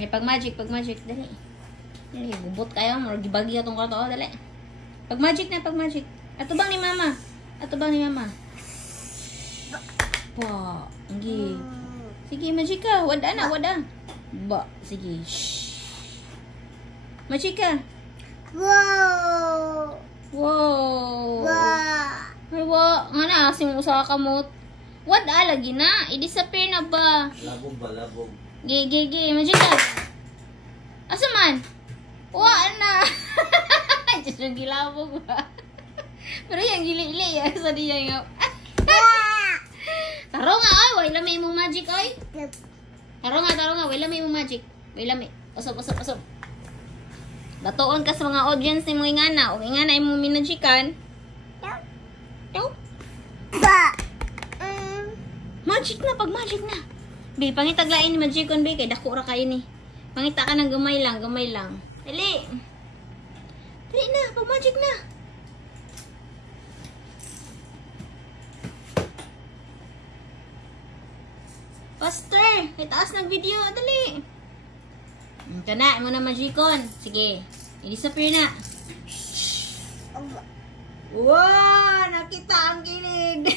May pag magic, dali. Dali, bubot kayo, gibagi atong kato, dali. Pag magic na, pag magic. Ato bang ni mama? Pa, hindi. Sige, magic ka. Wada na, wada. Ba, sige. Shh. Magic ka. Wow. Ay, nga na, asing usa ka kamot. Wada, lagi na. I-disappear na ba? Labog ba, labog? Ge, magic ka. Asa man? Na. Diyos yung gilabog ba? Pero yung gili-ili, sa diya nga. Taro nga, ay, wala may imong magic, ay. Taro nga, wala may imong magic. Wala may, usap. Batuon ka sa mga audience ni mo ingana, o ingana imong minagikan. Magic na, pag magic na. Bi, pangitaglain ni magicon, bi, kay dako ra kayo ni. Pangita ka ng gamay lang. Dali na, pag magic na. Faster! Itaas ng video, dali. Ito na, mo na magicon. Sige, i-disappear na. Wow! Nakita ang gilid!